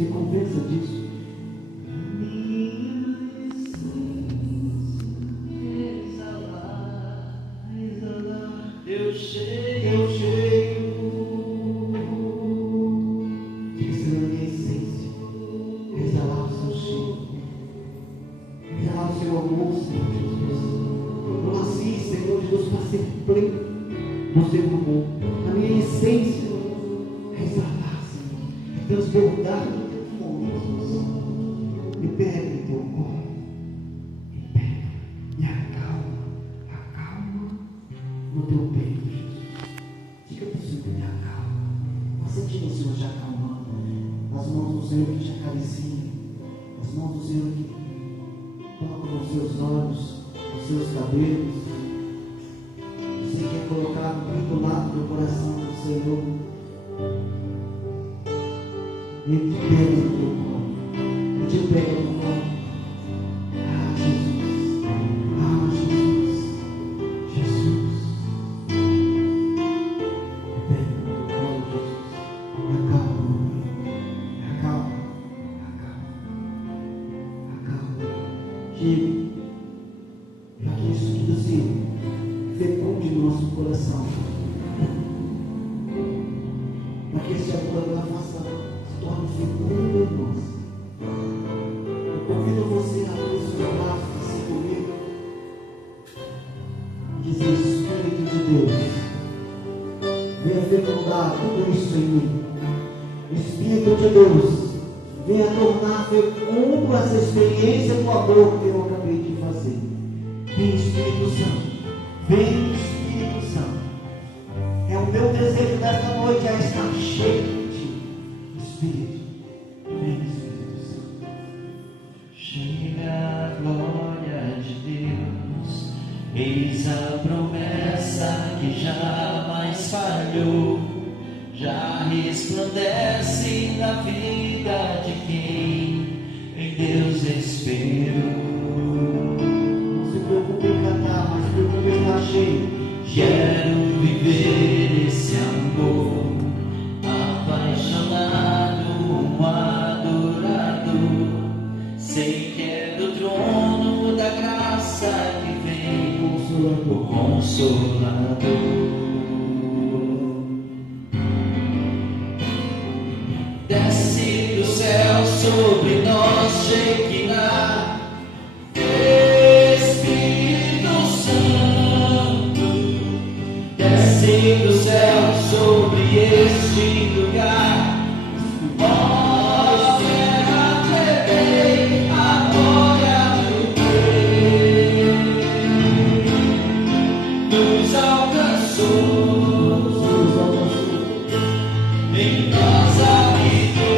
Se convença disso. Eu cheio. Diga, Senhor, minha essência. Exalar o seu cheiro. Exalar o seu amor, Senhor Jesus. Eu nasci, Senhor Jesus, para ser pleno no seu amor. A minha essência é exalar, Senhor. É transbordar no teu fogo, Jesus. Me pega no teu colo. Me pega. Me acalma. Acalma no teu peito, Jesus. Diga para o Senhor que me acalma. Nós sentimos o Senhor te acalmando. As mãos do Senhor que te acariciam. As mãos do Senhor que tocam nos seus olhos, nos seus cabelos. Você quer colocar muito lado no coração do Senhor. Ele te pega no teu colo. Ele te pega no colo. Ah, Jesus. Ah, Jesus. Jesus. Me pega no teu colo, Jesus. Me acalma, me acalma, me acalma, acalma. Diga, para que isso tudo se fecunde no nosso coração. Para que esse amor agora faça, se torne fecundo em nós. Eu convido você a abrir os seus braços assim comigo e dizer: Espírito de Deus, venha fecundar tudo isso em mim. Espírito de Deus, venha tornar fecundo essa experiência do amor que eu acabei de fazer. Vem, Espírito Santo. Vem, Espírito Santo. É o meu desejo desta noite é estar cheio de ti. Espírito. Vem, Espírito Santo. Chega a glória de Deus, eis a promessa que jamais falhou, já resplandece na vida de quem em Deus esperou. Não se preocupe em cantar, mas se preocupe em estar cheio. Quero viver esse amor, apaixonado, um adorador. Sei que é do trono da graça que vem o Consolador. Desce do céu sobre nós, Shekinah. Do céu sobre este lugar, ó terra tremei, a glória do Rei nos alcançou, em nós habitou.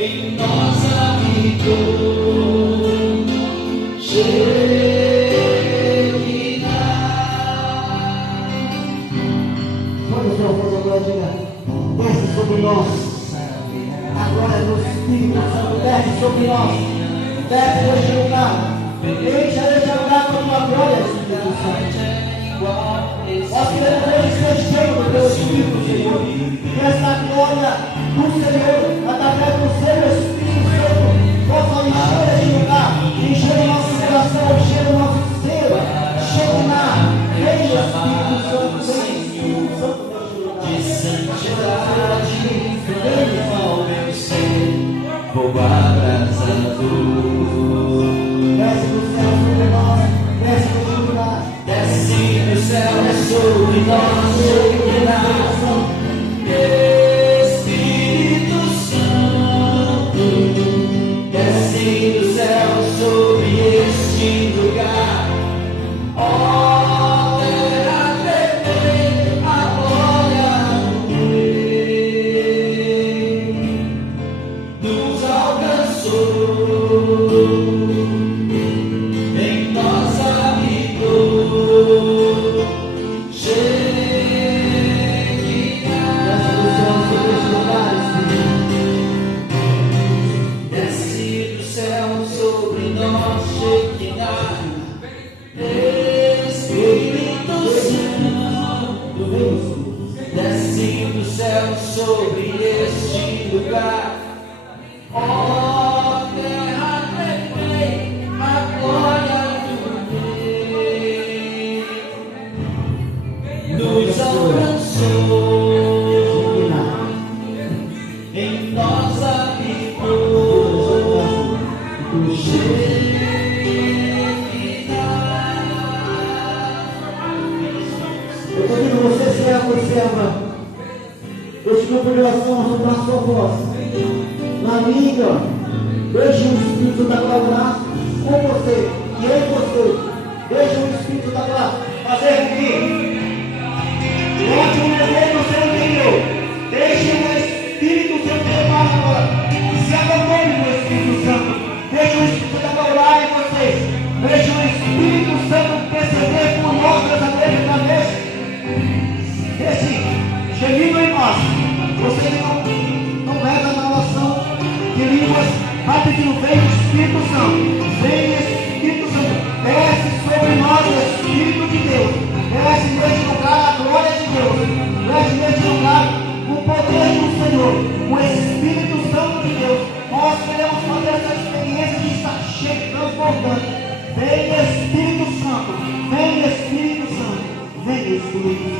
Em nós habitou Shekinah. Quando o Senhor for agora, diga: desce sobre nós. Agora no Espírito Santo, desce sobre nós. Desce neste lugar. Deixa neste lugar com a tua glória, Espírito Santo. Nós queremos ser cheios do teu Espírito, Senhor. Essa glória do Senhor, através do seu Espírito Santo, possa encher este lugar, encher o nosso coração, encher o nosso ser. Shekinah, vem, Espírito Santo, vem, Espírito Santo, neste lugar. De santidade, vem ao meu ser, fogo abrasador. Desce do céu sobre nós, desce neste lugar. Desce do céu sobre nós, Shekinah. Espírito Santo, desce do céu sobre este lugar. Ó terra sobre este lugar. Ó terra tremei, a glória do Rei nos alcançou, em nós habitou. Eu convido você, servo e serva, este grupo de oração, a soltar sua voz na língua. Deixe o Espírito da Glória com você e em você. Deixe o Espírito da Glória fazer com que onde o desejo do seu interior, deixe o Espírito Santo levar agora. Se abandone no Espírito Santo. Deixe o Espírito da Glória em vocês. Deixe o Espírito Santo perceber por nós dessa vez. Esse gemido em nós. Você não reza na oração de línguas, vai pedindo, vem o Espírito Santo, vem Espírito Santo, desce sobre nós o Espírito de Deus, desce neste lugar a glória de Deus, desce neste lugar o poder do Senhor, o Espírito Santo de Deus. Nós queremos fazer essa experiência de estar cheio, transbordando. Vem Espírito Santo, vem Espírito Santo, vem Espírito Santo.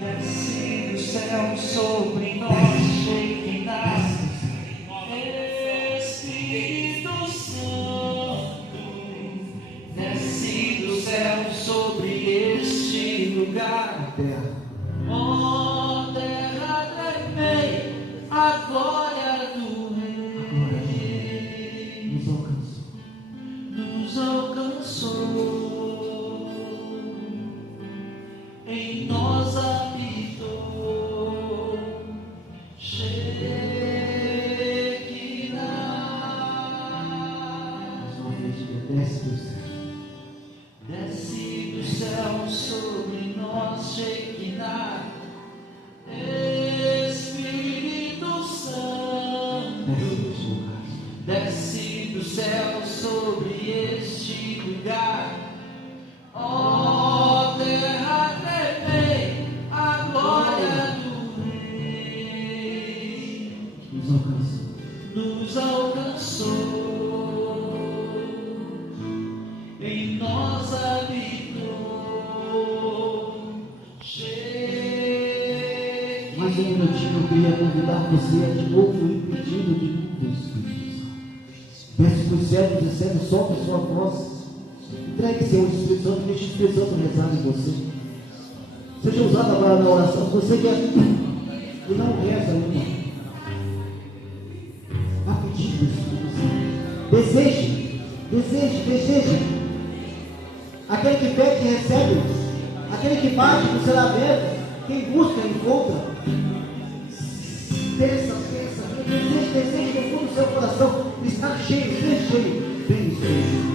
Desce do céu sobre nós, Shekinah, Espírito Santo, desce do céu sobre este lugar. Ó terra tremei, a glória do Rei nos alcançou. Em nós habitou Shekinah. Desce do céu sobre nós, Shekinah, Espírito Santo. Desce do céu sobre este lugar. Ó terra tremei, a glória do Rei nos alcançou, em nós habitou Shekinah. Mais um minutinho, eu queria convidar você a de novo ir pedindo de novo o Espírito Santo. Peço que os servos e servos soltem sua voz. Entregue-se ao Espírito Santo, deixe o Espírito Santo rezar em você. Seja usado agora na oração. Você quer e não reza ainda, vá pedindo o Espírito Santo. Deseje. Aquele que pede, recebe. Aquele que bate, não será aberto. Quem busca, encontra. Pensa. Deseje no fundo do seu coração. Está cheio, esteja cheio. Vem, Espírito.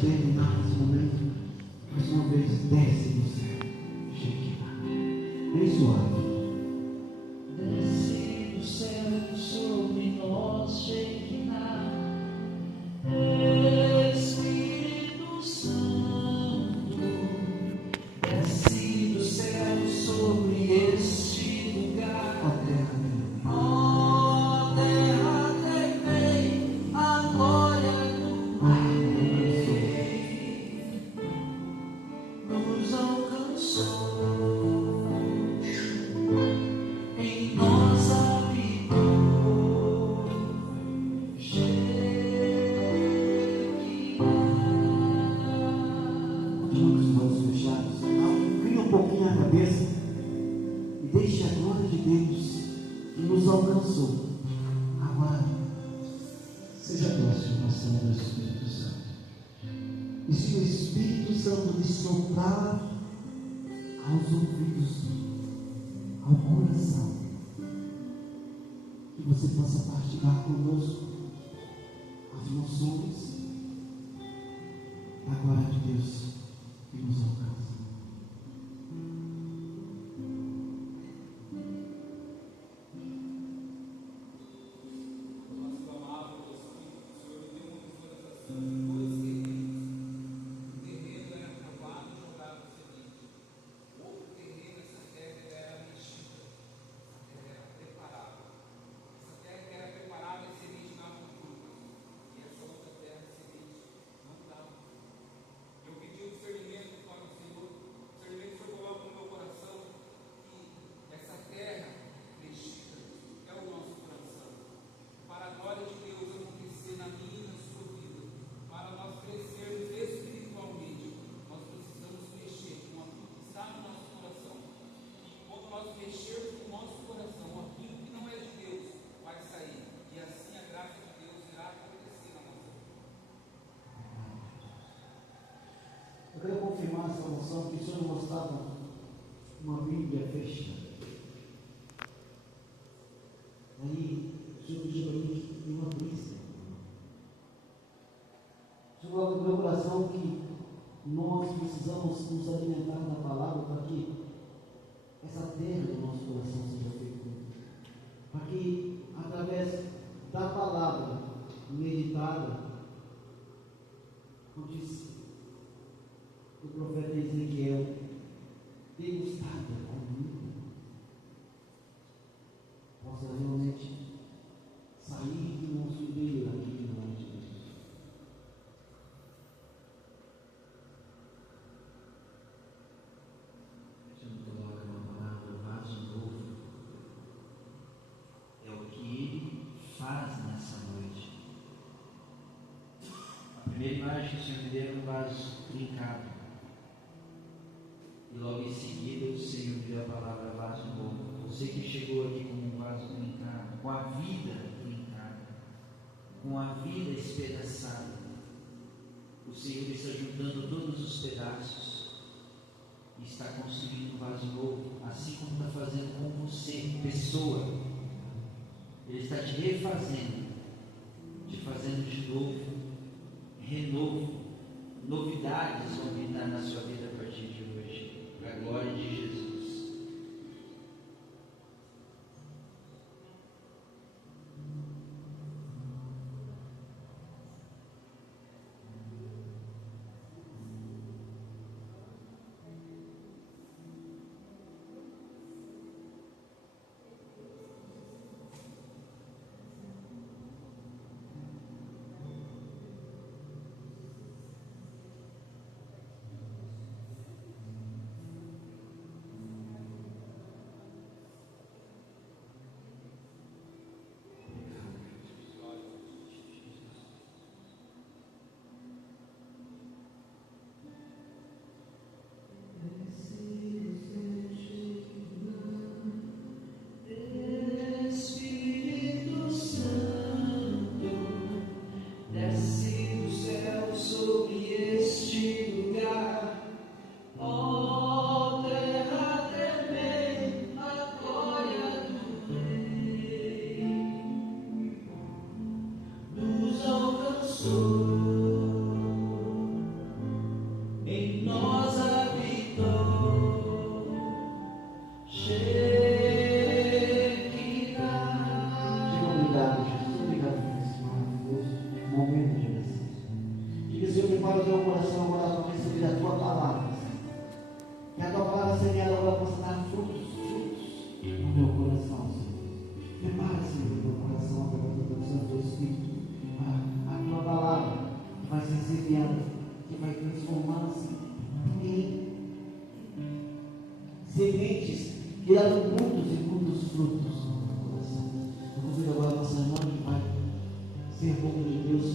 Terminar esse momento, mais uma vez, desce no céu, Shekinah. Santo de soprar aos ouvidos, ao coração, que você possa partilhar conosco as emoções da glória de Deus que nos alcança. Eu quero confirmar essa noção que o Senhor mostrava uma Bíblia fechada. Aí o Senhor pediu para mim que eu abrisse. Chegou no meu coração que nós precisamos nos alimentar da palavra para que essa terra do nosso coração seja fecunda. Para que através da palavra meditada, como disse o profeta Ezequiel, degustada comigo, possa realmente sair do nosso meio aqui no nome de Deus. A gente coloca uma palavra, vaso novo, é o que Ele faz nessa noite. A primeira imagem que o Senhor me deu era um vaso trincado. E logo em seguida o Senhor me deu a palavra vaso novo. Você que chegou aqui com um vaso trincado, com a vida trincada, com a vida espedaçada, o Senhor está juntando todos os pedaços e está construindo um vaso novo, assim como está fazendo com você, pessoa. Ele está te refazendo, te fazendo de novo, renovo, novidades vão vir na sua vida a partir de hoje, para a glória de Jesus. Que vai transformar-se em sementes que darão muitos e muitos frutos no coração. Eu convido agora a nossa irmã que vai ser boca de Deus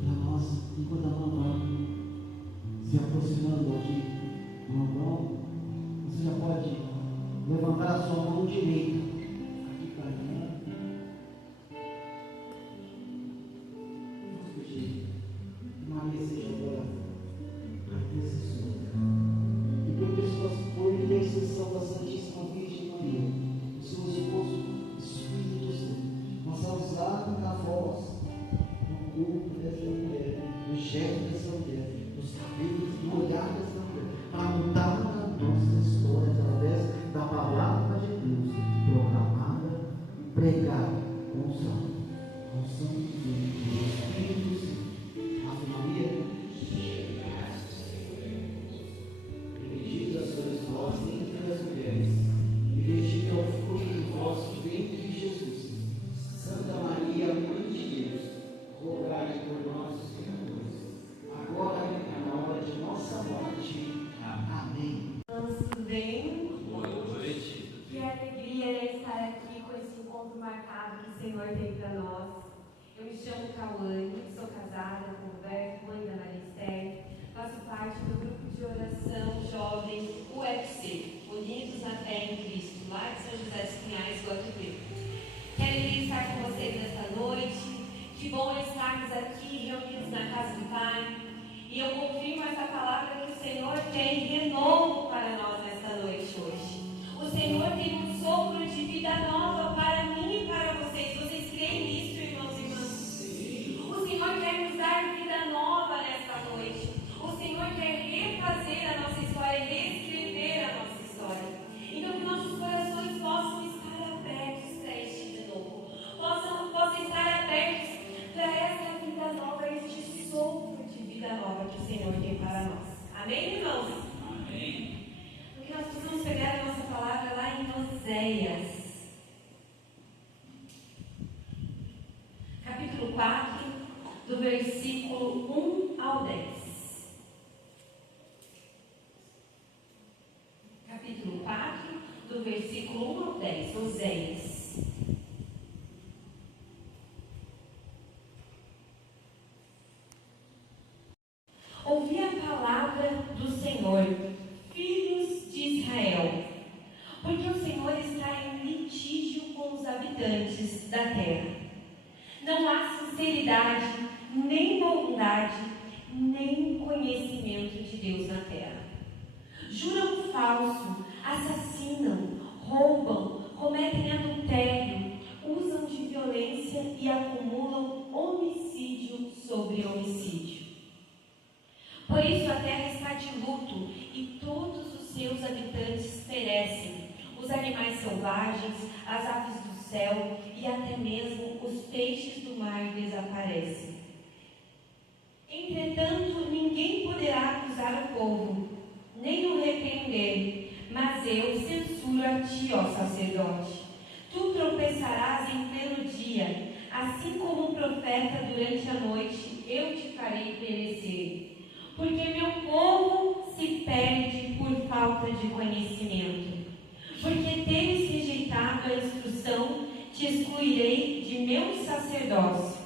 para nós, enquanto a irmã vai se aproximando aqui do irmão. Você já pode levantar a sua mão direita aqui para mim. Maria seja agora a intercessora. gesto dessa mulher, nos cabelos, no olhar dessa mulher, para mudar a nossa história através da palavra de Deus, proclamada e pregada com sangue de Deus, do Espírito Santo. Aleluia. Bendita sois vós entre as mulheres, e bendito é o fruto do vosso ventre, Jesus. Santa Maria, Mãe de Deus, rogai por nós, os pecadores, agora e na hora de nossa morte. Amém. Tudo bem? Boa noite. Que alegria estar aqui com esse encontro marcado que o Senhor tem para nós. Eu me chamo Cauane, sou casada com o Roberto, mãe da Maricel. Faço parte do grupo de oração jovem UFC, Unidos na Fé em Cristo, lá de São José dos Pinhais, Guatupê. Que alegria estar com vocês nesta noite. Que bom estarmos aqui reunidos na casa do Pai. E eu confirmo essa palavra que o Senhor tem renovo para nós nesta noite hoje. O Senhor tem um sopro de vida nova para mim e para vocês. Vocês creem nisso, irmãos e irmãs? O Senhor quer nos dar vida nova nesta noite. O Senhor quer refazer a nossa história, reescrever a nossa história. Então que nossos corações possam estar abertos para este de novo. Possam estar abertos para essa vida nova, este sopro de vida nova que o Senhor tem para nós. Amém, irmãos? Amém. Porque nós precisamos pegar a nossa palavra lá em Oséias, capítulo 4, do versículo 1 ao 10. Capítulo 4, do versículo 1 ao 10, Oséias. Ouvi a palavra do Senhor, filhos de Israel, porque o Senhor está em litígio com os habitantes da terra. Não há sinceridade, nem bondade, nem conhecimento de Deus na terra. Juram falso, assassinam, roubam, cometem adultério, usam de violência e acumulam homicídio sobre homicídio. Por isso a terra está de luto e todos os seus habitantes perecem, os animais selvagens, as aves do céu e até mesmo os peixes do mar desaparecem. Entretanto, ninguém poderá acusar o povo, nem o repreender, mas eu censuro a ti, ó sacerdote. Tu tropeçarás em pleno dia, assim como um profeta durante a noite, eu te farei perecer. Porque meu povo se perde por falta de conhecimento. Porque teres rejeitado a instrução, te excluirei de meu sacerdócio,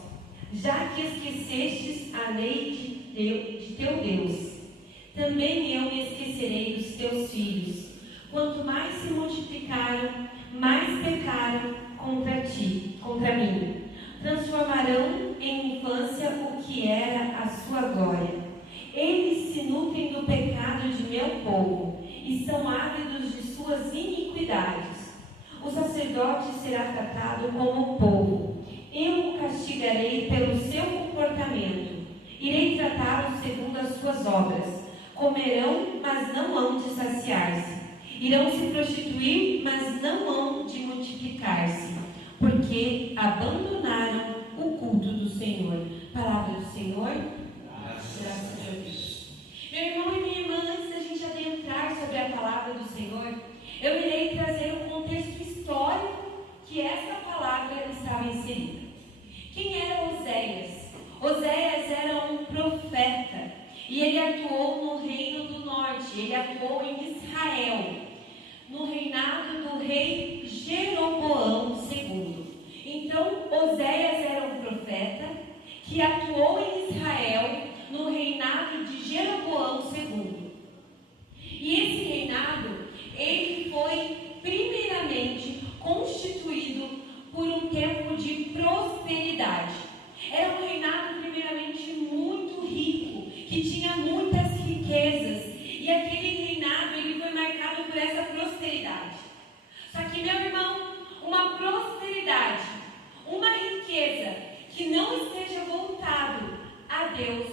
já que esquecestes a lei de teu Deus. Também eu me esquecerei dos teus filhos. Quanto mais se multiplicaram, mais pecaram contra mim. Transformarão em infância o que era a sua glória. Eles se nutrem do pecado de meu povo e são ávidos de suas iniquidades. O sacerdote será tratado como povo. Eu o castigarei pelo seu comportamento. Irei tratá-lo segundo as suas obras. Comerão, mas não hão de saciar-se. Irão se prostituir, mas não hão de multiplicar-se, porque abandonaram o culto do Senhor. Palavra do Senhor. Graças a Deus. Meu irmão e minha irmã, antes da gente adentrar sobre a palavra do Senhor, eu irei trazer um contexto histórico que essa palavra estava inserida. Quem era Oséias? Oséias era um profeta e ele atuou no reino do norte, ele atuou em Israel, no reinado do rei Jeroboão II. Então, Oséias era um profeta que atuou em Israel no reinado de Jeroboão II. E esse reinado, ele foi primeiramente constituído por um tempo de prosperidade. Era um reinado primeiramente muito rico, que tinha muitas riquezas, e aquele reinado ele foi marcado por essa prosperidade. Só que, meu irmão, uma prosperidade, uma riqueza que não esteja voltado a Deus,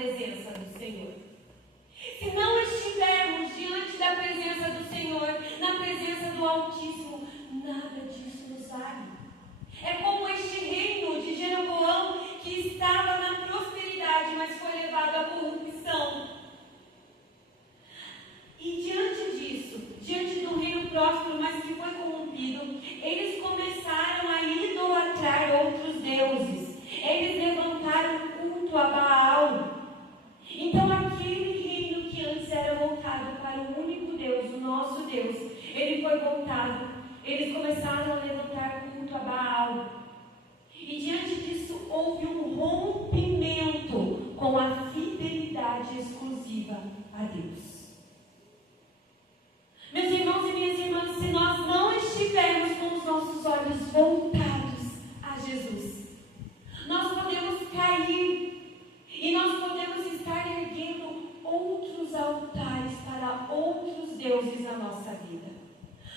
presença do Senhor. Se não estivermos diante da presença do Senhor, na presença do Altíssimo, nada disso nos vale. É como este reino de Jeroboão que estava na prosperidade, mas foi levado à corrupção. E diante disso, diante do reino próspero, mas que foi corrompido, eles começaram a idolatrar outros deuses. Eles levantaram culto a Baal. Então aquele reino que antes era voltado para o único Deus, o nosso Deus, ele foi voltado. Eles começaram a levantar culto a Baal. E diante disso houve um rompimento com a fidelidade exclusiva a Deus. Meus irmãos e minhas irmãs, se nós não estivermos com os nossos olhos voltados a Jesus, nós podemos cair e nós podemos estar erguendo outros altares para outros deuses na nossa vida.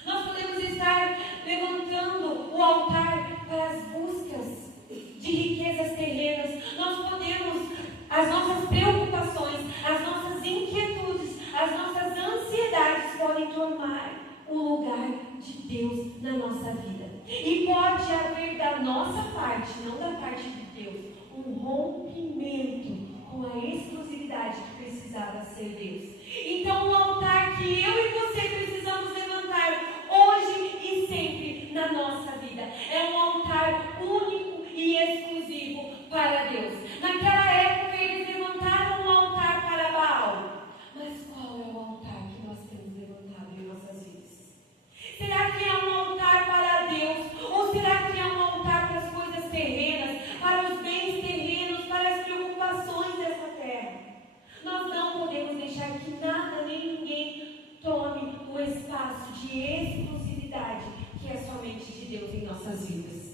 Nós podemos estar levantando o altar para as buscas de riquezas terrenas. Nós podemos, as nossas preocupações, as nossas inquietudes, as nossas ansiedades podem tomar o lugar de Deus na nossa vida. E pode haver da nossa parte, não da parte de Deus, um rompimento com a exclusividade que precisava ser Deus. Então o altar que eu e você precisamos levantar hoje e sempre na nossa vida é um altar único e exclusivo para Deus. Naquela época eles levantaram um altar para Baal. Mas qual é o altar que nós temos levantado em nossas vidas? Será que é um altar para Deus? Ou será que é um altar para as coisas terrenas, para os bens terrenos, para as preocupações dessa terra? Nós não podemos deixar que nada nem ninguém tome o espaço de exclusividade que é somente de Deus em nossas vidas.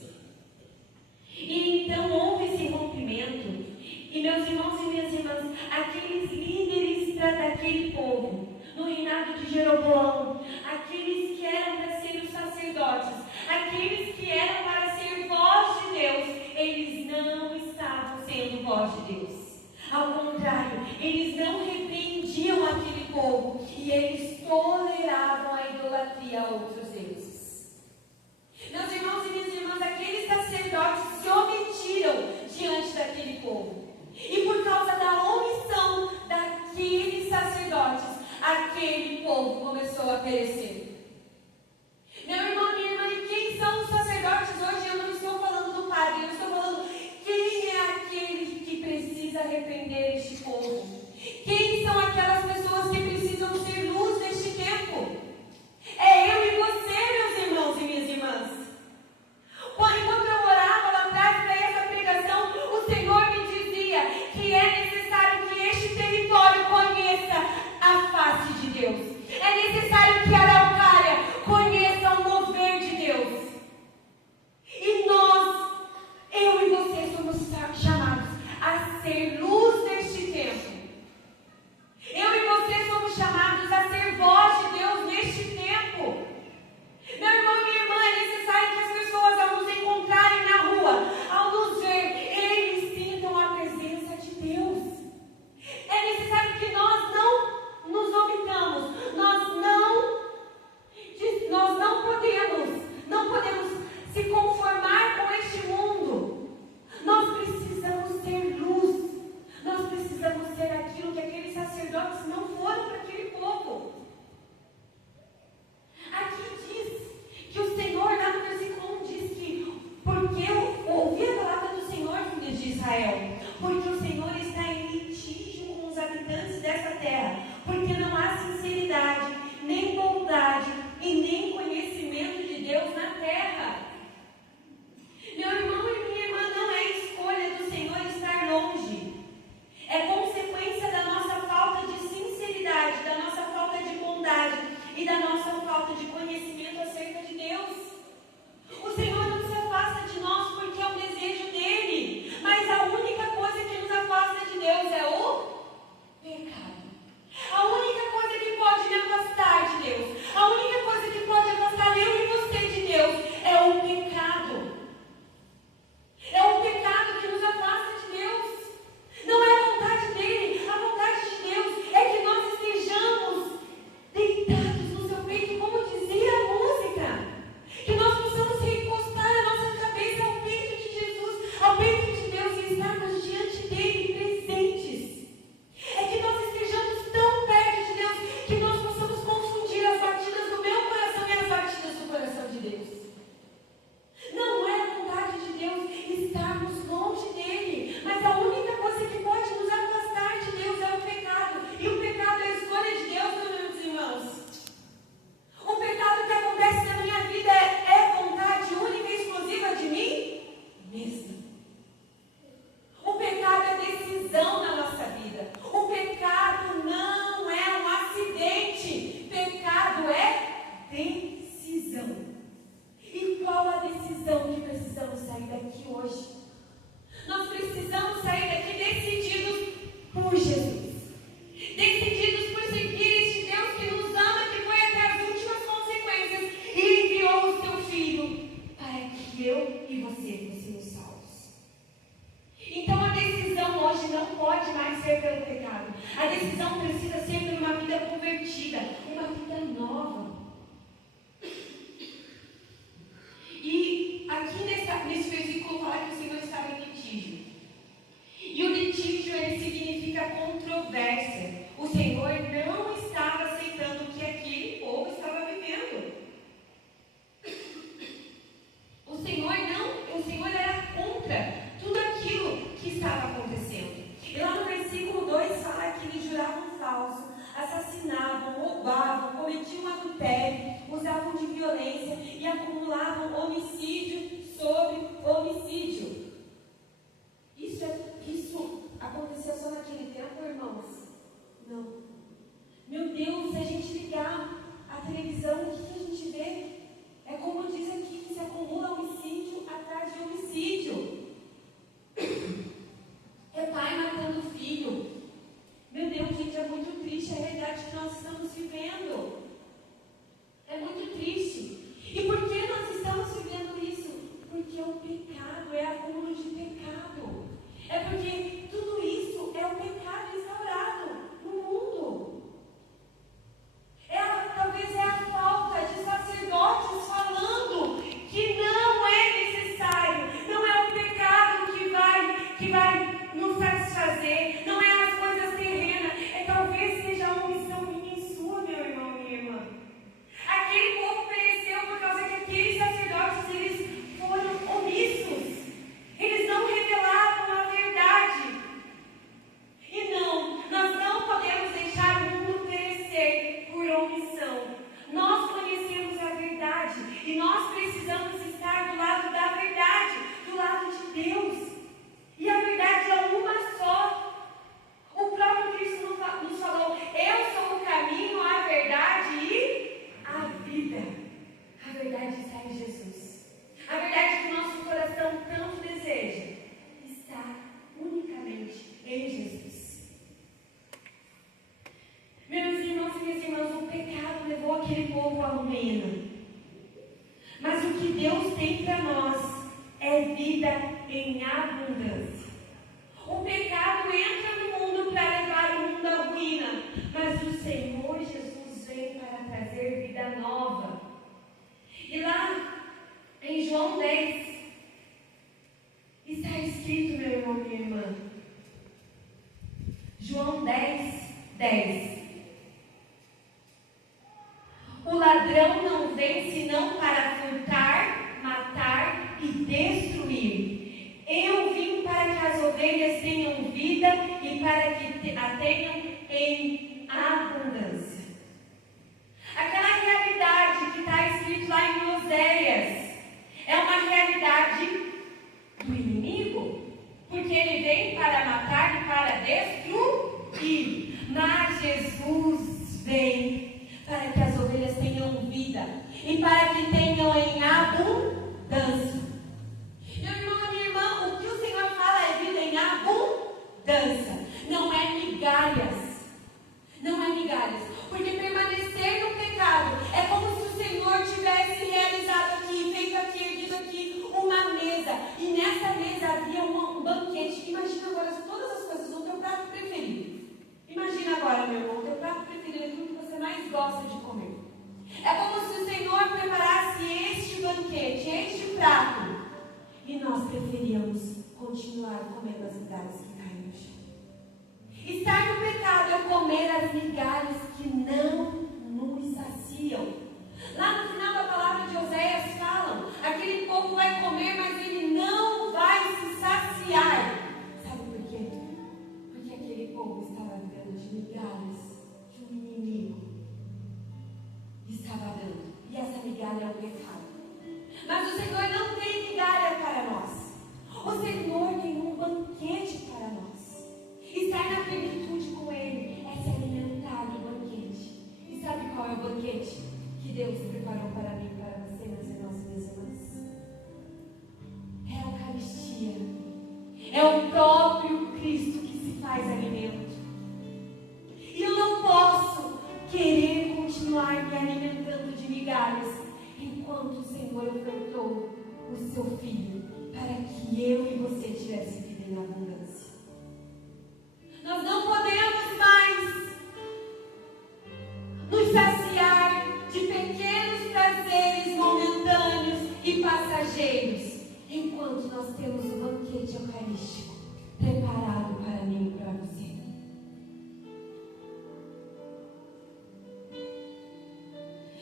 E então houve esse rompimento. E meus irmãos e minhas irmãs, aqueles líderes daquele povo, no reinado de Jeroboão, aqueles que eram para ser os sacerdotes, aqueles que eram para ser voz de Deus, eles não estavam sendo voz de Deus. Ao contrário, eles não repreendiam aquele povo e eles toleravam a idolatria a outros deuses. Meus irmãos e minhas irmãs, aqueles sacerdotes se omitiram diante daquele povo. E por causa da omissão daqueles sacerdotes, aquele povo começou a perecer. Meu irmão, minha irmã, e quem são os sacerdotes hoje? Eu não estou falando do padre, eu estou falando quem é aquele que precisa repreender este povo. Quem são aquelas pessoas que precisam eu e você fossemos salvos. Então a decisão hoje não pode mais ser pelo pecado. A decisão precisa ser por uma vida convertida, uma vida nova. E aqui nesse versículo fala que o Senhor estava em litígio. E o litígio, ele significa controvérsia. O Senhor não estava aceitando o que aquele povo estava vivendo. O Senhor era contra tudo aquilo que estava acontecendo. E lá no versículo 2 fala que eles juravam falso, assassinavam, roubavam, cometiam adultério, usavam de violência e acumulavam homicídio sobre homicídio. Isso aconteceu só naquele tempo, irmãos? Não. Meu Deus, se a gente ligar a televisão, o que a gente vê? É como diz aqui, que se acumula homicídio atrás de homicídio. É pai matando filho. Meu Deus, gente, é muito triste a realidade que nós estamos vivendo. É muito triste. E por que nós estamos vivendo isso? Porque o pecado é acúmulo de pecado. É porque tudo isso é o pecado instaurado no mundo. Talvez é a falta de sacerdotes falando que não é necessário, não é o pecado que vai nos satisfazer, não é as coisas terrenas, talvez seja a omissão minha e sua, meu irmão, minha irmã. Aquele povo pereceu por causa que aqueles sacerdotes, eles foram omissos, eles não revelavam a verdade. E nós não podemos deixar o mundo perecer por omissão. Nós conhecemos a verdade e nós precisamos estar do lado da verdade, do lado de Deus. E a verdade é uma só. O próprio Cristo nos falou: eu sou o caminho, a verdade e a vida. A verdade está em Jesus. A verdade que o nosso coração tanto deseja está unicamente em Jesus. Meus irmãos e minhas irmãs, o pecado levou aquele povo à ruína. Mas o que Deus tem para nós é vida em abundância. O pecado entra no mundo para levar o mundo à ruína, mas o Senhor Jesus vem para trazer vida nova. E lá em João 10, está escrito, meu irmão e minha irmã, João 10, 10. O ladrão não vem senão para furtar, matar e destruir. Eu vim para que as ovelhas tenham vida e para que a tenham em abundância. Aquela realidade que está escrito lá em Oséias é uma realidade do inimigo, porque ele vem para matar e para destruir. Mas Jesus vem para que as ovelhas tenham vida e para que tenham em abundância. Meu irmão, minha irmã, o que o Senhor fala é vida em abundância, não é migalhas. Não é migalhas, porque permanecer no pecado é como se o Senhor tivesse realizado aqui, feito aqui, erguido aqui uma mesa, e nessa mesa havia um banquete. Imagina agora todas as coisas no teu prato preferido. Imagina agora, meu irmão, o teu prato preferido é aquilo que você mais gosta de comer. É como se o Senhor preparasse este banquete, este prato, e nós preferíamos continuar comendo as migalhas que caem no chão. Estar no pecado é comer as migalhas que não nos saciam. Lá no final da palavra de Oséias falam, aquele povo vai comer, mas ele não vai se saciar. Sabe por quê? Porque aquele povo estava vivendo de migalhas que o inimigo estava dando. E essa migalha é o pecado. Mas o Senhor não tem migalha para nós. O Senhor tem um banquete para nós. Estar na plenitude com Ele é se alimentar do banquete. E sabe qual é o banquete que Deus preparou para mim e para você, meus irmãos e minhas irmãs? É a Eucaristia. É o próprio Cristo que se faz alimento. E eu não posso querer continuar me alimentando de migalhas enquanto o Senhor ofertou o seu Filho que eu e você tivéssemos vida em abundância. Nós não podemos mais nos saciar de pequenos prazeres momentâneos e passageiros, enquanto nós temos um banquete eucarístico preparado para mim e para você.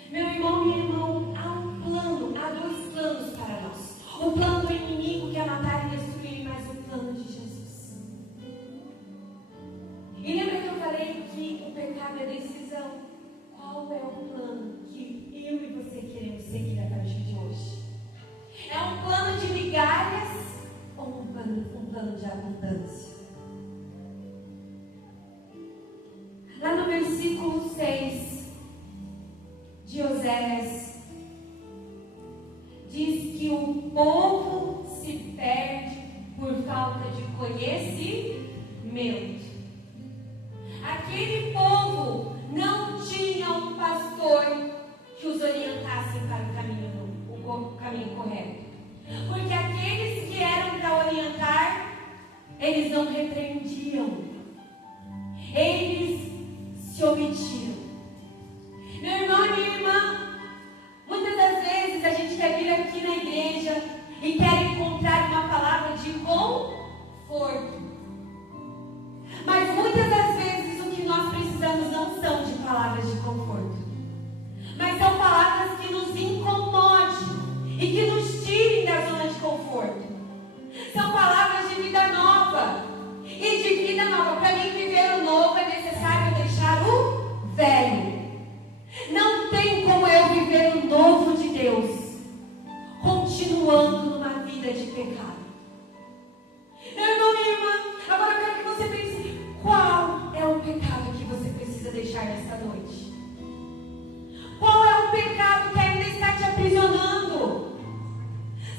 Meu irmão, minha irmã, há dois planos para nós. O plano do inimigo, que é matar e destruir, mas o plano de Jesus. E lembra que eu falei que o pecado é decisão? Qual é o plano que eu e você queremos seguir a partir de hoje? É um plano de migalhas ou um plano de abundância? Lá no versículo 6 de Oséias, diz que o povo se perde por falta de conhecimento. Aquele povo não tinha um pastor que os orientasse para o caminho correto. Porque aqueles que eram para orientar, eles não repreendiam. Eles se omitiam. Meu irmão e minha irmã, muitas das vezes a gente quer vir aqui na igreja e quer encontrar uma palavra de conforto. Mas muitas das vezes o que nós precisamos não são de palavras de conforto, mas são palavras que nos incomodem e que nos tirem da zona de conforto. São palavras de vida nova. E de vida nova, para mim viver o novo é necessário deixar o velho. Não tem como eu viver o novo de Deus continuando numa vida de pecado. Meu irmão, minha irmã, agora eu quero que você pense: qual é o pecado que você precisa deixar nesta noite? Qual é o pecado que ainda está te aprisionando?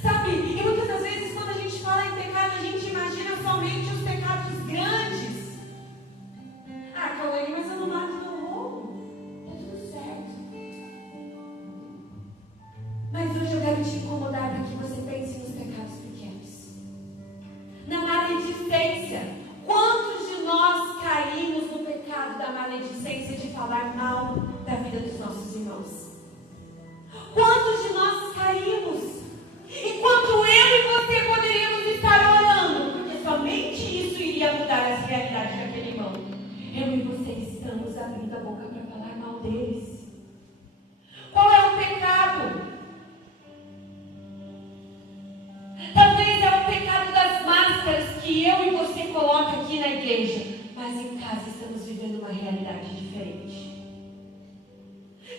Sabe, e muitas das vezes quando a gente fala em pecado, a gente imagina somente os pecados grandes. Ah, Cauane, mas eu não mato e não roubo. Tá tudo certo. Mas hoje eu quero te incomodar para que você pense nos pecados pequenos. Na maledicência. Quantos de nós caímos no pecado da maledicência, de falar mal da vida dos nossos irmãos? Quantos de nós caímos? Enquanto eu e você poderíamos estar orando, porque somente isso iria mudar as realidades daquele irmão. Eu e você estamos abrindo a boca para falar mal deles. Qual é o pecado? Talvez é o pecado das máscaras que eu e você coloca aqui na igreja, mas em casa estamos vivendo uma realidade diferente.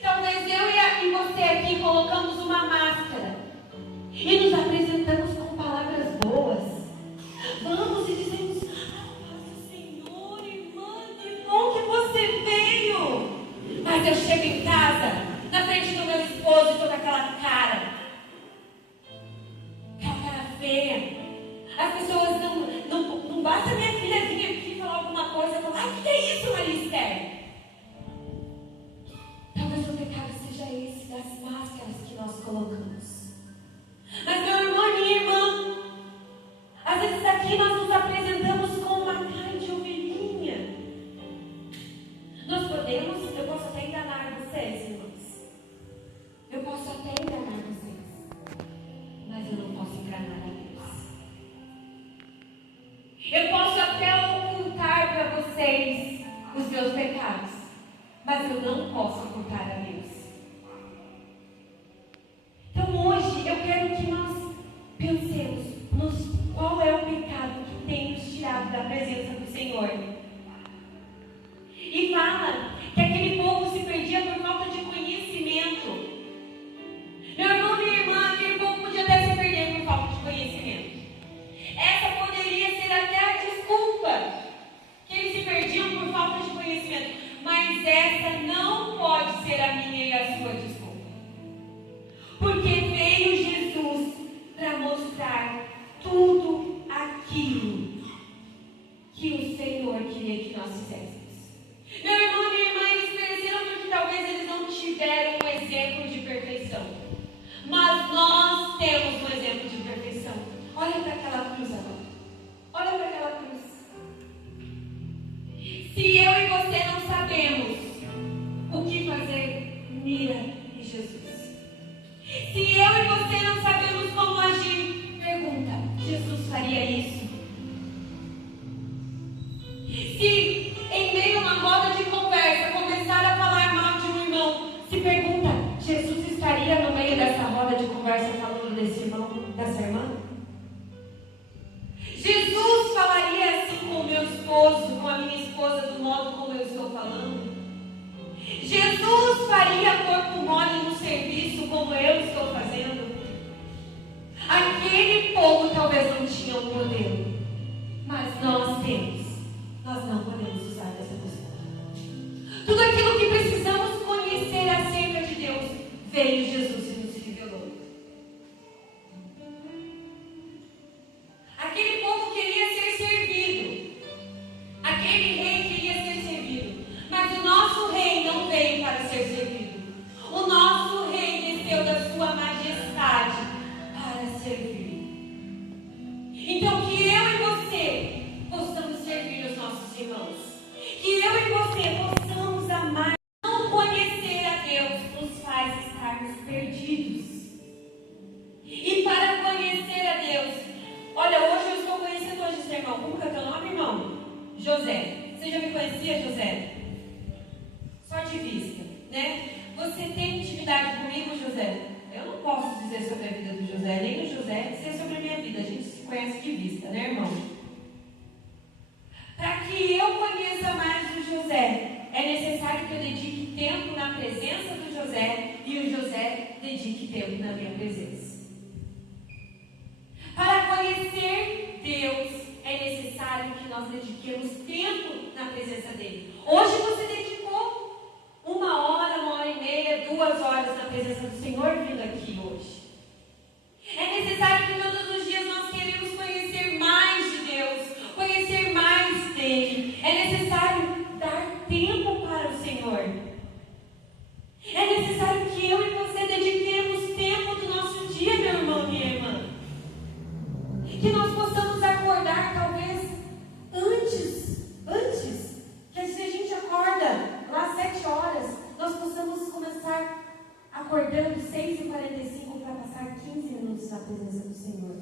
Talvez eu e você aqui colocamos uma máscara e nos apresentamos com palavras boas. Vamos e dizemos: paz, Senhor, irmã, que bom que você veio. Mas eu chego em casa, na frente do meu esposo, e estou com aquela cara feia. As pessoas não basta minha filha vir aqui falar alguma coisa, eu falo: o que é isso, Maria Esther? Talvez o pecado seja esse, das máscaras que nós colocamos. Mas meu irmão e minha irmã, às vezes aqui nós nos apresentamos com uma cara de ovelhinha. Eu posso até enganar vocês, irmãos. Eu posso até enganar vocês, mas eu não posso enganar a Deus. Eu posso até ocultar para vocês os meus pecados, mas eu não posso ocultar a Deus. Então hoje eu quero que nós pensemos qual é o pecado que tem nos tirado da presença do Senhor. E fala que aquele povo se perdia por falta de conhecimento. Meu irmão, minha irmã, aquele povo podia até se perder por falta de conhecimento. Essa poderia ser até a desculpa, que eles se perdiam por falta de conhecimento. Mas essa não pode ser a minha e a sua desculpa. Porque veio Jesus para mostrar tudo aquilo que o Senhor queria que nós fizéssemos. Meu irmão e minha irmã, eles pereceram porque talvez eles não tiveram um exemplo de perfeição. Mas nós temos um exemplo de perfeição. Olha para aquela falando? Jesus faria corpo mole no serviço como eu estou fazendo? Aquele povo talvez não tinha o poder, mas nós temos. Nós não podemos usar dessa pessoa. Tudo aquilo que precisamos conhecer acerca de Deus, veio Jesus e nos revelou. Aquele povo queria ser servido. Aquele rei queria ser servido. Mas o nosso rei não veio para ser servido. O nosso rei desceu da sua majestade para servir. Então que eu e você possamos servir os nossos irmãos. Que eu e você possamos amar. Não conhecer a Deus nos faz estarmos perdidos. E para conhecer a Deus, olha, hoje eu estou conhecendo hoje esse irmão. Como que é teu nome, irmão? José. Você já me conhecia, José? Só de vista, né? Você tem intimidade comigo, José? Eu não posso dizer sobre a vida do José, nem do José dizer sobre a minha vida. A gente se conhece de vista, né, irmão? Para que eu conheça mais o José, é necessário que eu dedique tempo na presença do José e o José dedique tempo na minha presença. Para conhecer Deus, é necessário que nós dediquemos tempo na presença dele. Hoje você dedicou 1 hora e meia, 2 horas na presença do Senhor vindo aqui hoje. É necessário que todos os dias nós queremos conhecer mais de Deus, conhecer mais dele. É necessário dar tempo para o Senhor. É necessário que eu e você dediquemos tempo do nosso dia, meu irmão e minha irmã. Que nós possamos acordar talvez antes, que se a gente acorda lá às 7 horas, nós possamos começar acordando 6h45 para passar 15 minutos na presença do Senhor.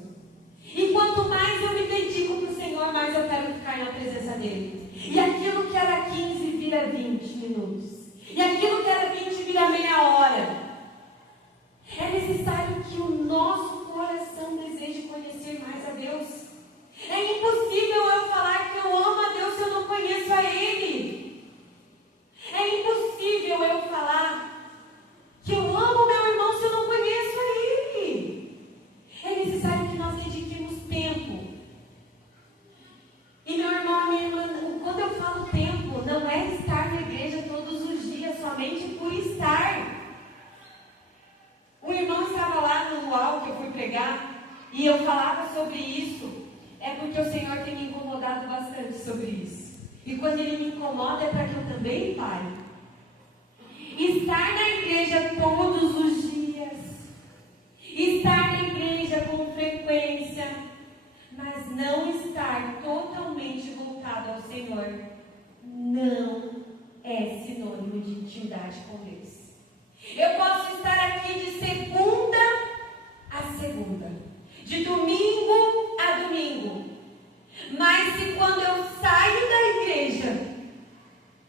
E quanto mais eu me dedico para o Senhor, mais eu quero ficar na presença dele. E aquilo que era 15 vira 20 minutos. E aquilo que era 20 vira meia hora. É necessário que o nosso coração deseje conhecer mais a Deus. É impossível eu falar que eu amo a Deus se eu não conheço a Ele. É impossível eu falar que eu amo meu irmão se eu não conheço a Ele. É necessário que nós dediquemos tempo. E meu irmão, minha irmã, quando eu falo tempo, não é estar na igreja todos os dias somente por estar. O irmão estava lá no luau que eu fui pregar e eu falava sobre isso. É porque o Senhor tem me incomodado bastante sobre isso. E quando Ele me incomoda é para que eu também pare. Estar na igreja todos os dias. Estar na igreja com frequência. Mas não estar totalmente voltado ao Senhor. Não é sinônimo de intimidade com Deus. Eu posso estar aqui de segunda a segunda, de domingo a domingo, mas se quando eu saio da igreja,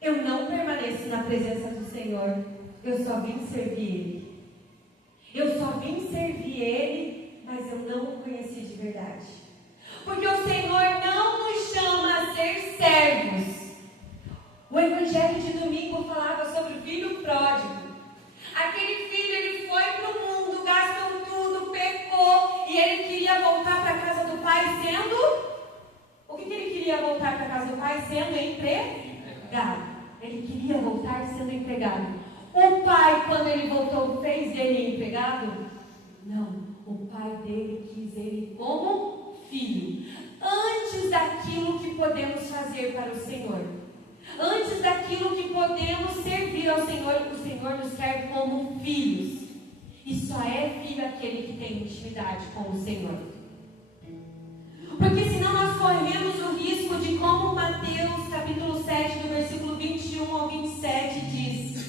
eu não permaneço na presença do Senhor, eu só vim servir Ele. Eu só vim servir Ele, mas eu não o conheci de verdade. Porque o Senhor não nos chama a ser servos. O evangelho de domingo falava sobre o filho pródigo. Aquele filho, ele foi para o mundo, gastou tudo, pecou, e ele queria voltar para a casa do pai sendo... O que ele queria voltar para a casa do pai sendo? Empregado. Ele queria voltar sendo empregado. O pai, quando ele voltou, fez ele empregado? Não. O pai dele quis ele como filho. Antes daquilo que podemos fazer para o Senhor. Antes daquilo que podemos servir ao Senhor, o Senhor nos quer como filhos. E só é filho aquele que tem intimidade com o Senhor. Porque senão nós corremos o risco de, como Mateus capítulo 7, do versículo 21 ao 27 diz,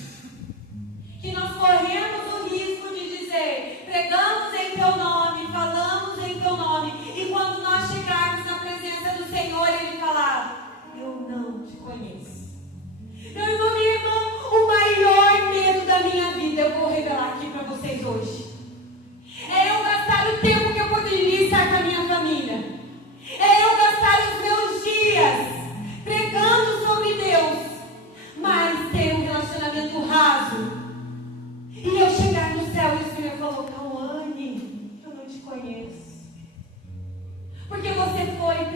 que nós corremos o risco de dizer, pregamos em teu nome, falamos em teu nome, e quando nós chegarmos na presença do Senhor, Ele falar, eu não te conheço. Meu irmão, minha irmã, o maior medo da minha vida, eu vou revelar aqui para vocês hoje, é eu gastar o tempo que eu poderia estar com a minha família, é eu gastar os meus dias pregando sobre Deus, mas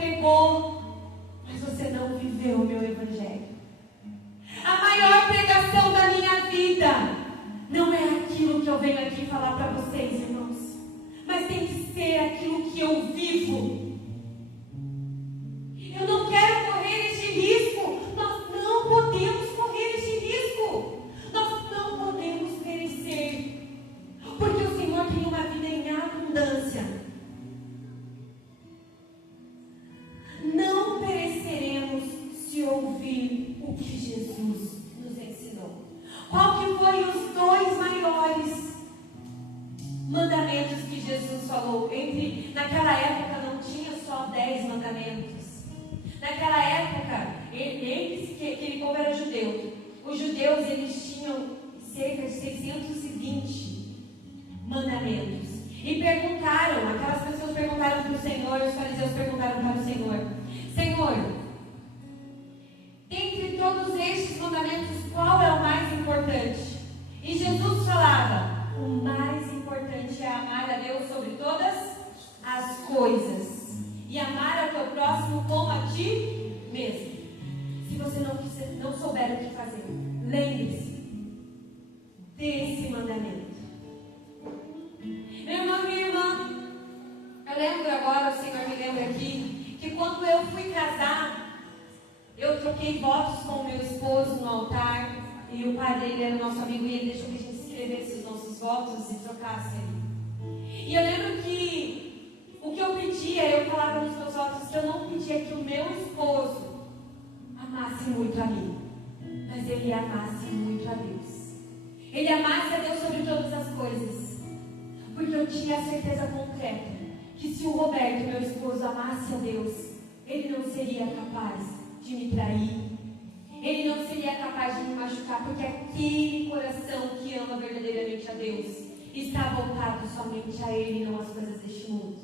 pregou, mas você não viveu o meu evangelho. A maior pregação da minha vida não é aquilo que eu venho aqui falar para vocês, irmãos, mas tem que ser aquilo que eu vivo. Eu não quero correr este risco. Nós não podemos correr este risco. Nós não podemos perecer, porque o Senhor tem uma vida em abundância. Não pereceremos se ouvir o que Jesus nos ensinou. Qual que foi os 2 maiores mandamentos que Jesus falou? Naquela época não tinha só 10 mandamentos. Naquela época, lembre-se que aquele povo era judeu. Os judeus, eles tinham cerca de 620 mandamentos. E perguntaram, aquelas pessoas perguntaram para o Senhor, os fariseus perguntaram para o Senhor: Senhor, dentre todos estes mandamentos, qual é o mais importante? E Jesus falava: o mais importante é amar a Deus sobre todas as coisas e amar ao teu próximo como a ti mesmo. Se você não souber o que fazer, lembre-se desse mandamento. Meu irmão, minha irmã, eu lembro agora, o Senhor me lembra aqui, que quando eu fui casar, eu troquei votos com o meu esposo no altar, e o pai dele era nosso amigo, e ele deixou que a gente escrevesse os nossos votos e trocasse ali. E eu lembro que o que eu pedia, eu falava nos meus votos, que eu não pedia que o meu esposo amasse muito a mim, mas ele amasse muito a Deus. Ele amasse a Deus sobre todas as coisas. Porque eu tinha a certeza concreta que se o Roberto, meu esposo, amasse a Deus, ele não seria capaz de me trair. Ele não seria capaz de me machucar, porque aquele coração que ama verdadeiramente a Deus está voltado somente a Ele e não às coisas deste mundo.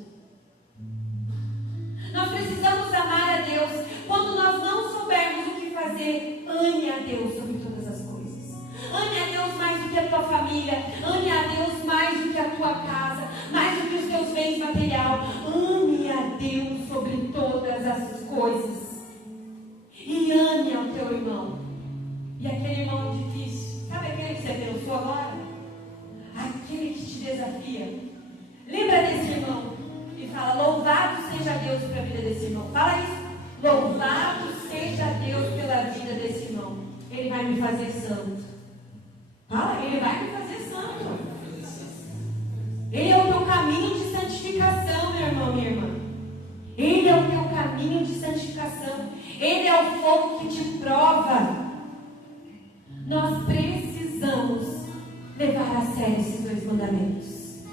Nós precisamos amar a Deus. Quando nós não soubermos o que fazer, ame a Deus sobre todas as coisas. Ame a Deus mais do que a tua família. Ame a Deus mais do que a tua casa, mais do que os teus bens materiais. Ame a Deus sobre todas as coisas. E ame ao teu irmão. E aquele irmão difícil, sabe aquele que você pensou agora? Aquele que te desafia. Lembra desse irmão e fala: louvado seja Deus pela vida desse irmão. Fala isso. Louvado seja Deus pela vida desse irmão. Ele vai me fazer santo. Fala, ele vai me fazer santo. Ele é o teu caminho de santificação, meu irmão, minha irmã. Ele é o teu caminho de santificação. Ele é o fogo que te prova. Nós precisamos levar a sério esses 2 mandamentos.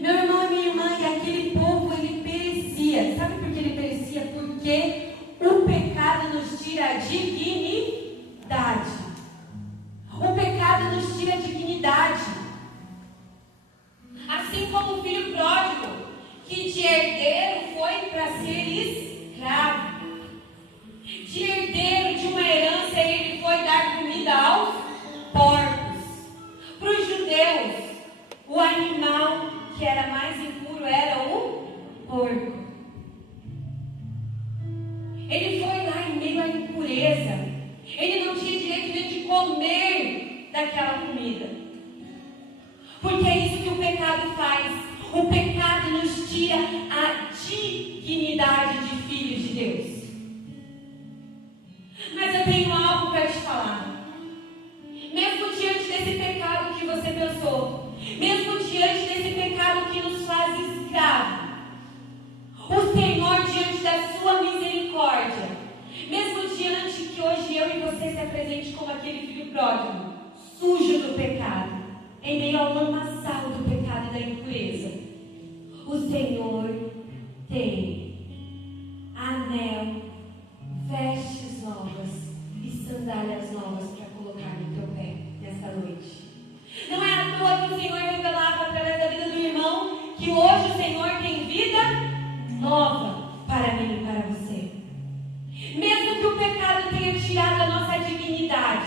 Meu irmão e minha irmã, e aquele povo, ele perecia. Sabe por que ele perecia? Porque o pecado nos tira a dignidade. O pecado nos tira a dignidade. Assim como o filho pródigo, que de herdeiro foi para ser escravo. De herdeiro de uma herança, ele foi dar comida aos porcos. Para os judeus, o animal que era mais impuro era o porco. Ele foi lá em meio à impureza. Ele não tinha direito nem de comer daquela comida. Porque é isso que o pecado faz. O pecado nos tira a dignidade de filhos de Deus. Mas eu tenho algo para te falar. Mesmo diante desse pecado que você pensou, mesmo diante desse pecado que nos faz escravo, o Senhor, diante da sua misericórdia, mesmo diante que hoje eu e você se apresente como aquele filho pródigo, sujo do pecado, em meio ao lamaçal do pecado e da impureza, o Senhor tem anel, vestes novas e sandálias novas para colocar no teu pé nesta noite. Não é à toa que o Senhor revelava através da vida do irmão que hoje o Senhor tem vida nova para mim e para você. Mesmo que o pecado tenha tirado a nossa dignidade,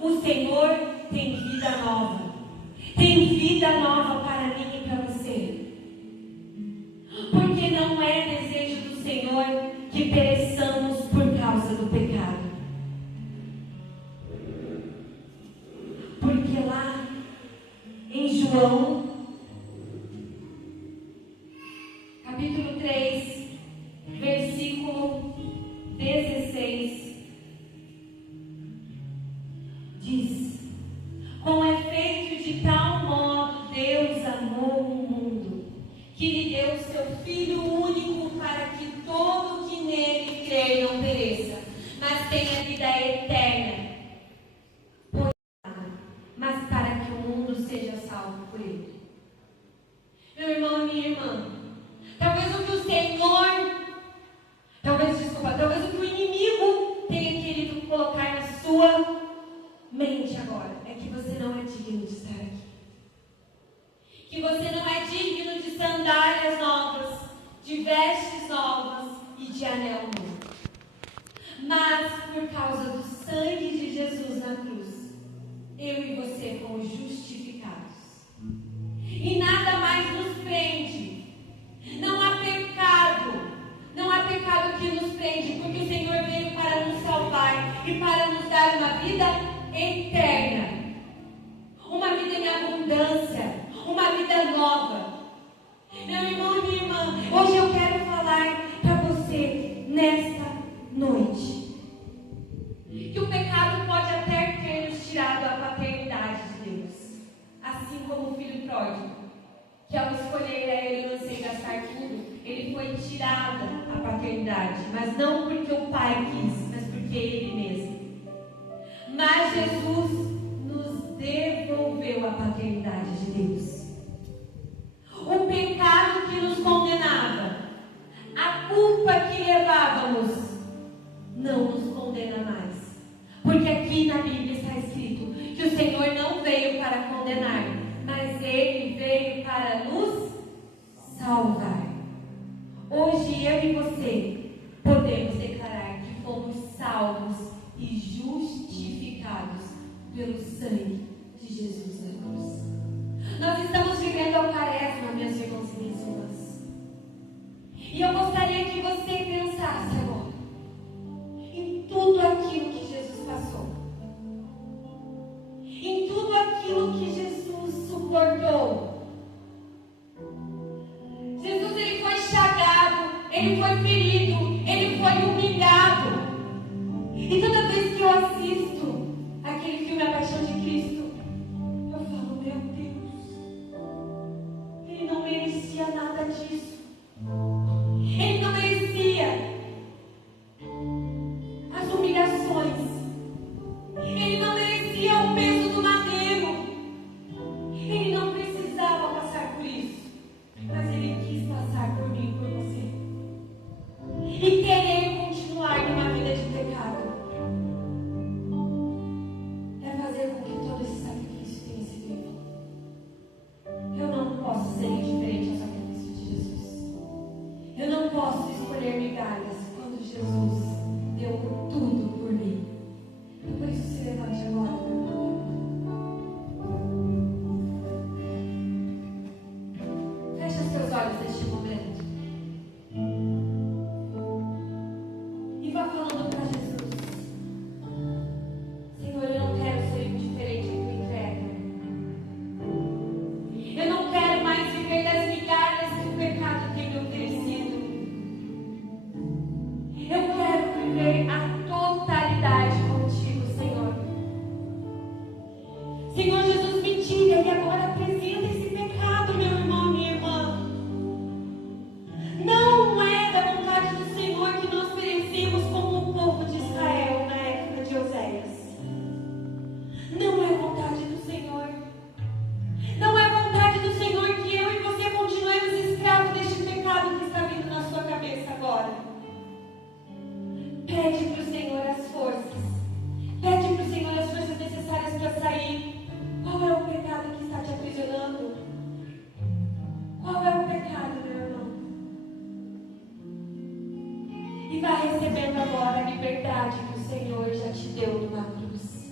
o Senhor tem vida nova. Tem vida nova para mim e para você. Porque não é Senhor, que pereçamos por causa do pecado. Porque lá em João, capítulo 3, versículo 16, diz: com efeito de tal modo Deus amou o mundo, que lhe deu seu Filho único, para que todo que nele crê não pereça, mas tenha vida eterna. Mas para que o mundo seja salvo por ele. Meu irmão e minha irmã, talvez o que o Senhor, talvez o que o inimigo tenha querido colocar na sua mente agora, é que você não é digno de estar aqui. Que você não é digno de sandálias novas, de vestes novas e de anel novo. Mas por causa do sangue de Jesus na cruz, eu e você fomos justificados. E nada mais nos prende. Não há pecado que nos prende, porque o Senhor veio para nos salvar e para nos dar uma vida eterna. Uma vida em abundância, uma vida nova. Meu irmão e minha irmã, hoje eu quero falar para você nesta noite que o pecado pode até ter nos tirado a paternidade de Deus, assim como o filho pródigo, que ao escolher a herança e gastar tudo, ele foi tirado a paternidade, mas não porque o pai quis, mas porque ele mesmo. Mas Jesus nos devolveu a paternidade de Deus. O pecado que nos condenava, a culpa que levávamos, não nos condena mais. Porque aqui na Bíblia está escrito que o Senhor não veio para condenar, mas Ele veio para nos salvar. Hoje eu e você podemos declarar que fomos salvos e justificados pelo sangue de Jesus na cruz. Nós estamos vivendo a quaresma, meus irmãos e minhas irmãs. E eu gostaria que você pensasse agora em tudo aquilo que Jesus passou, em tudo aquilo que Jesus suportou. Jesus, ele foi chagado, ele foi ferido, ele foi humilhado. E toda vez que eu assisto aquele filme A Paixão de Cristo, eu falo, meu Deus, ele não merecia nada disso. Ele não merecia as humilhações. Ele não merecia o peso do madeiro. Ele não precisava passar por isso, mas ele quis passar por mim e por você. E querer continuar numa vida de pecado é fazer com que todo esse sacrifício tenha sido em vão. Eu não posso ser indiferente ao sacrifício de Jesus. Eu não posso escolher migalhas quando Jesus deu tudo por mim. Então, por isso, se levante agora, meu irmão. Feche os teus olhos neste momento e vá falando para Jesus: Senhor, eu não quero ser indiferente à tua entrega. Eu não quero mais viver das migalhas que o pecado tem me oferecido. Eu quero viver a totalidade contigo, Senhor. Senhor Jesus, me tira e agora apresenta esse pecado, meu irmão, minha irmã. Não é da vontade do Senhor que nós perecemos como o povo de Israel na época de Oséias. Não é vontade do Senhor. Não é vontade do Senhor que eu e você continuemos escravos deste pecado que está vindo na sua cabeça agora. Pede para o Senhor as forças. Pede para o Senhor as forças necessárias para sair. Qual é o pecado que está te aprisionando? Qual é o pecado, meu irmão? E vá recebendo agora a liberdade que o Senhor já te deu numa cruz.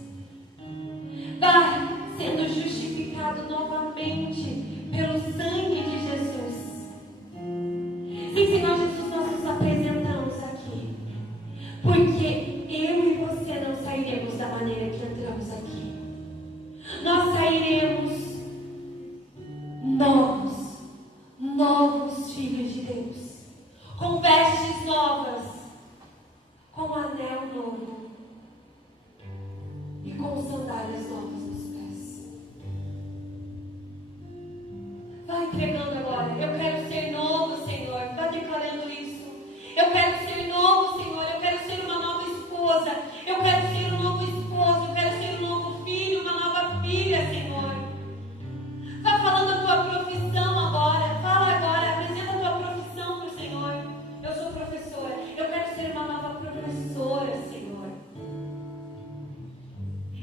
Vá sendo justificado novamente pelo sangue de Jesus. Sim, Senhor Jesus, nós nos apresentamos aqui. Nós sairemos novos filhos de Deus, com vestes novas, com anel novo e com sandálias novas nos pés. Vai entregando agora. Eu quero ser novo, Senhor. Vai declarando isso. Eu quero ser novo, Senhor. Eu quero ser uma nova esposa. Eu quero ser um novo esposo. Eu quero ser um novo filho, uma nova filha, Senhor. Vai falando a tua profissão agora. Fala agora. Apresenta a tua profissão para o Senhor. Eu sou professora. Eu quero ser uma nova professora, Senhor.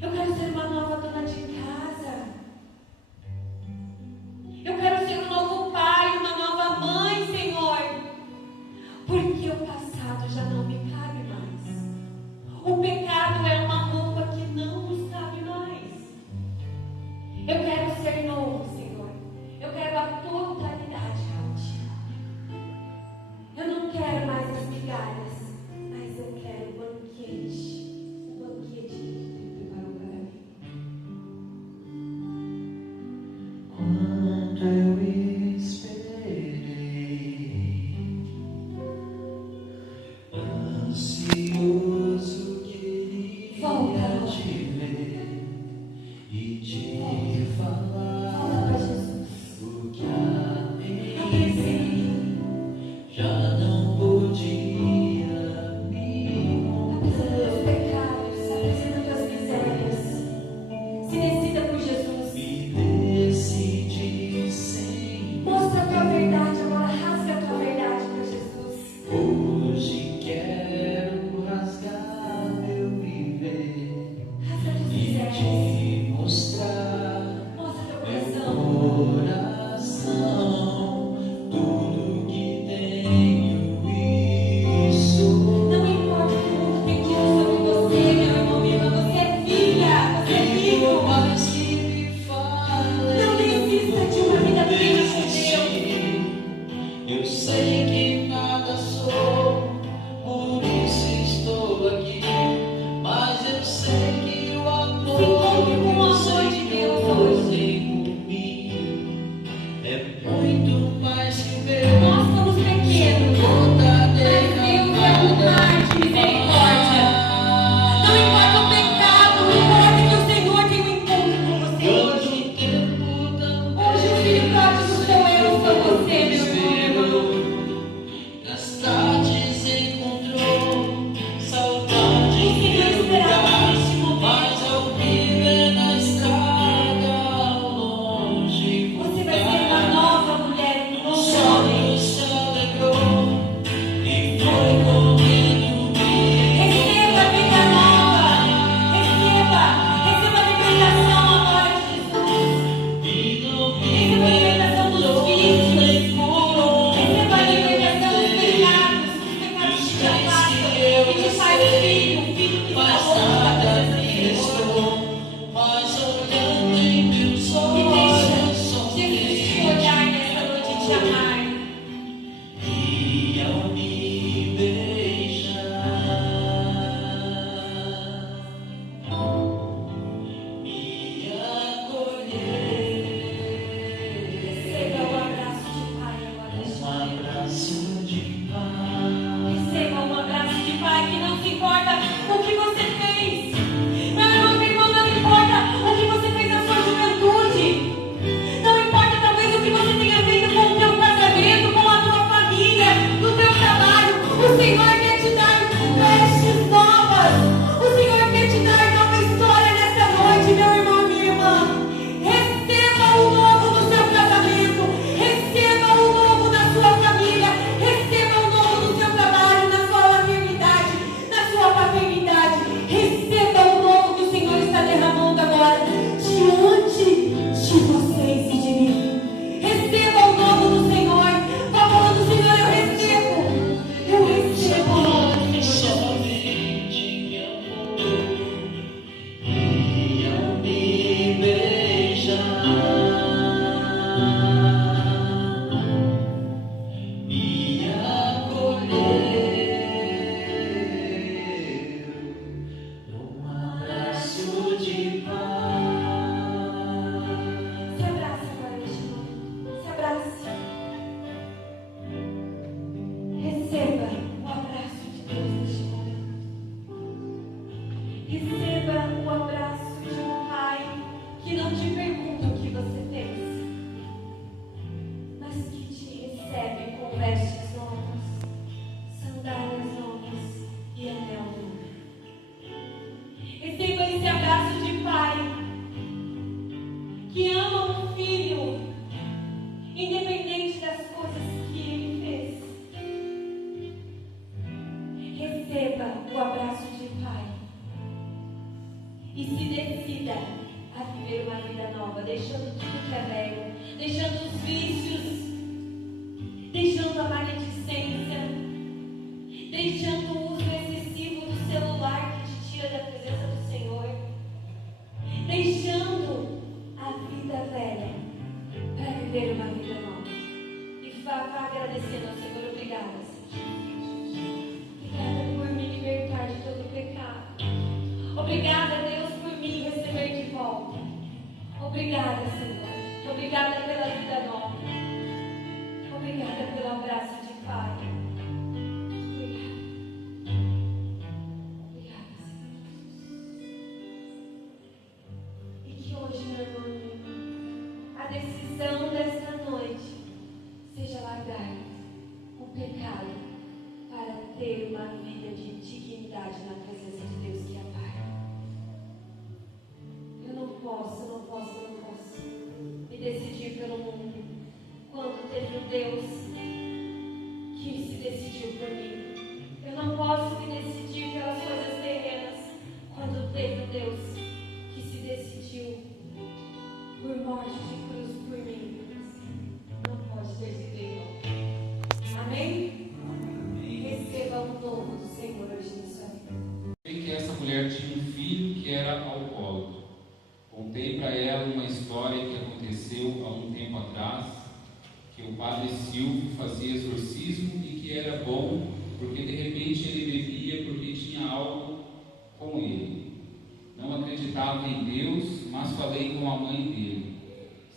Eu quero ser uma nova dona de casa. Eu quero ser um novo pai, uma nova mãe, Senhor. Porque o passado já não me cabe mais. O pecado é uma roupa que não nos cabe mais. Eu quero ser novo, Senhor. Eu quero a totalidade contigo. Eu não quero mais as migalhas, mas eu quero o banquete. O banquete que tu preparou para mim. Quanto eu esperei, ansioso queria Volta. te ver e te falar Fala para Jesus. o que há em Apresenta. mim já não podia me Apresenta os conter. pecados, apresenta as misérias. Se decida por Jesus. Me decidi sem Mostra a tua verdade agora, rasga a tua verdade para Jesus. hoje quero rasgar meu viver Rasga as tuas e misérias. te mostrar Mostra teu meu coração. coração, tudo que tenho e sou. Não importa o que o mundo tem dito sobre você, meu irmão, minha irmã, você é filha, você é E por filho. mais que me falem, Não desista de uma vida plena com Deus. eu sei que nada sou, por isso estou aqui. Mas eu sei que o amor Se encontre com o que o amor de Deus Senhor hoje. tem por mim é muito mais que o meu. Nós somos pequenos, mas Deus é um mar de misericórdia. Não importa o pecado, importa que o Senhor tem um encontro com você hoje. Hoje o filho pródigo sou eu, sou você, meu irmão, minha irmã. Gastar deixando tudo que é velho, deixando os vícios, deixando a maledicência, deixando o uso excessivo do celular que te tira da presença do Senhor, deixando a vida velha para viver uma vida nova. E vá agradecendo ao Senhor. Obrigada, Senhor. Obrigada por me libertar de todo pecado. Obrigada, Deus, por me receber de volta. Obrigada, Senhor. Obrigada pela vida nova. Obrigada pelo abraço de Pai. Obrigada, Senhor. E que hoje, meu irmão, a decisão desta noite seja largar o pecado para ter uma vida de dignidade na presença de Deus que é Pai. Eu não posso me decidir pelo mundo quando teve um Deus que se decidiu por mim. Eu não posso me decidir pelas coisas terrenas quando teve um Deus que se decidiu por morte de cruz por mim. Não pode decidir, não. Amém? Receba o novo do Senhor hoje na sua vida. Sei que essa mulher tinha um filho que era alcoólatra. Contei para ela uma história que aconteceu há um tempo atrás, que o padre Silvio fazia exorcismo e que era bom, porque de repente ele bebia porque tinha algo com ele. Não acreditava em Deus, mas falei com a mãe dele.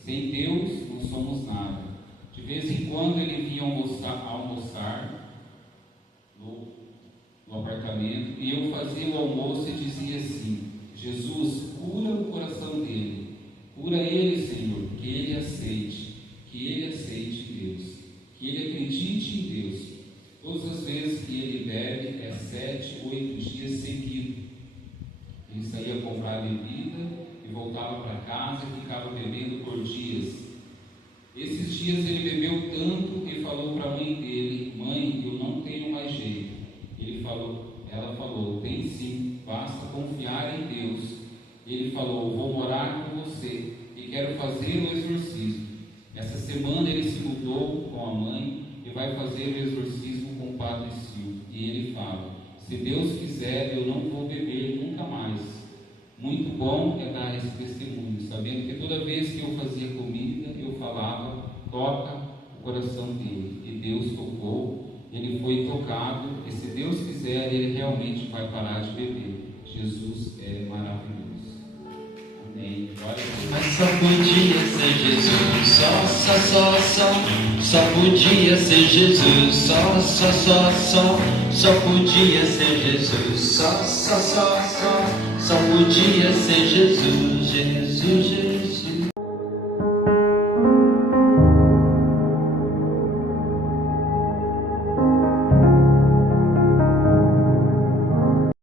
Sem Deus não somos nada. De vez em quando ele vinha almoçar no apartamento e eu fazia o almoço e dizia assim: Jesus, cura o coração dele, cura ele, Senhor, que ele aceite Deus, que ele acredite em Deus. Todas as vezes que ele bebe, 7, 8 dias seguidos. Ele saía comprar bebida e voltava para casa e ficava bebendo por dias. Esses dias ele bebeu tanto e falou para a mãe dele: mãe, eu não tenho mais jeito. Ela falou: tem sim, basta confiar em Deus. Ele falou: vou morar com você e quero fazer o exorcismo. Essa semana ele se mudou com a mãe e vai fazer o exorcismo com o padre Silvio. E ele fala: se Deus quiser, eu não vou beber nunca mais. Muito bom é dar esse testemunho, sabendo que toda vez que eu fazia comida, eu falava: toca o coração dele. E Deus tocou, ele foi tocado, e se Deus quiser, ele realmente vai parar de beber. Jesus é maravilhoso. Amém. Mas só podia ser Jesus, só podia ser Jesus, só podia ser Jesus, só podia ser Jesus, Jesus.